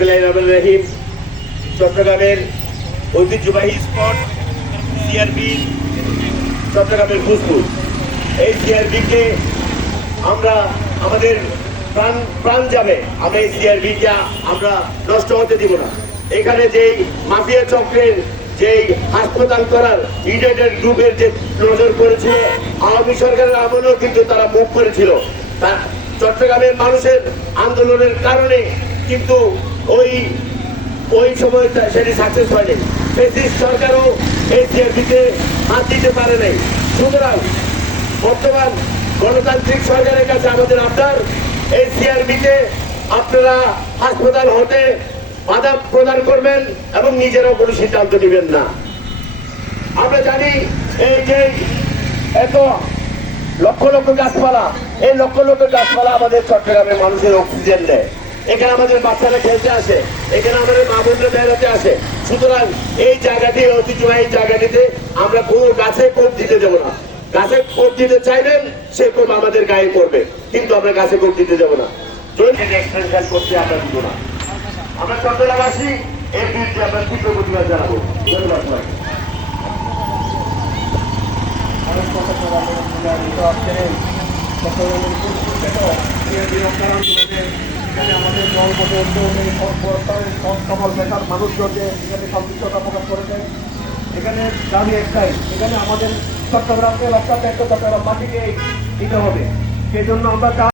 বিসমিল্লাহির রহমানির রহিম। চট্টগ্রামের ঐতিহ্যবাহী স্পট সিআরবি, চট্টগ্রামের ফুসফুস। এই সিআরবিকে আমরা আমাদের প্রাণ যাবে, আমরা এই সিআরবিকে আমরা নষ্ট হতে দিব না। এখানে যেই মাফিয়া চক্রের যেই হাসপাতাল করার ইউনাইটেড গ্রুপের যে নজর করেছিল, আওয়ামী সরকারের আমলেও কিন্তু তারা মুখ করেছিল। চট্টগ্রামের মানুষের আন্দোলনের কারণে কিন্তু ওই সময় সেটি সাকসেস হয়নি। ফ্যাসিস্ট সরকারও এই সিআরবিতে হাত দিতে পারে নাই। সুতরাং বর্তমান গণতান্ত্রিক সরকারের কাছে আমাদের আবদার, এই সিআরবিতে আপনারা হাসপাতাল হতে বাধা প্রদান করবেন এবং নিজেরাও কোনো সিদ্ধান্ত নেবেন না। আমরা জানি এই যে এত লক্ষ লক্ষ গাছপালা, এই লক্ষ লক্ষ গাছপালা আমাদের চট্টগ্রামের মানুষের অক্সিজেন দেয়। এখানে আমাদের বাচ্চারা খেলতে আসে, এখানে আমাদের মা বোনরা বেড়াতে আসে। সুতরাং এই জায়গাটি, ঐতিহ্যবাহী জায়গাটিতে আমরা কোনো গাছে কোপ দিতে দেবো না। গাছে কোপ দিতে চাইবেন, সে কোপ আমাদের গায়ে করবে, কিন্তু আমরা গাছে কোপ দিতে দেবো না। এক্সটেনশন করতে আমরা দিব না। আমরা চট্টগ্রামবাসী এর বিরুদ্ধে আমরা তীব্র প্রতিবাদ জানাবো। ধন্যবাদ সবাইকে। আমাদের সকল বেকার মানুষজনকে এখানে সন্তুষ্টতা প্রকাশ করেছেন। এখানে দাবি একটাই, এখানে আমাদের চট্টগ্রামকে রক্ষা করতে চট্টগ্রাম মাটিকে দিতে হবে। সেই জন্য আমরা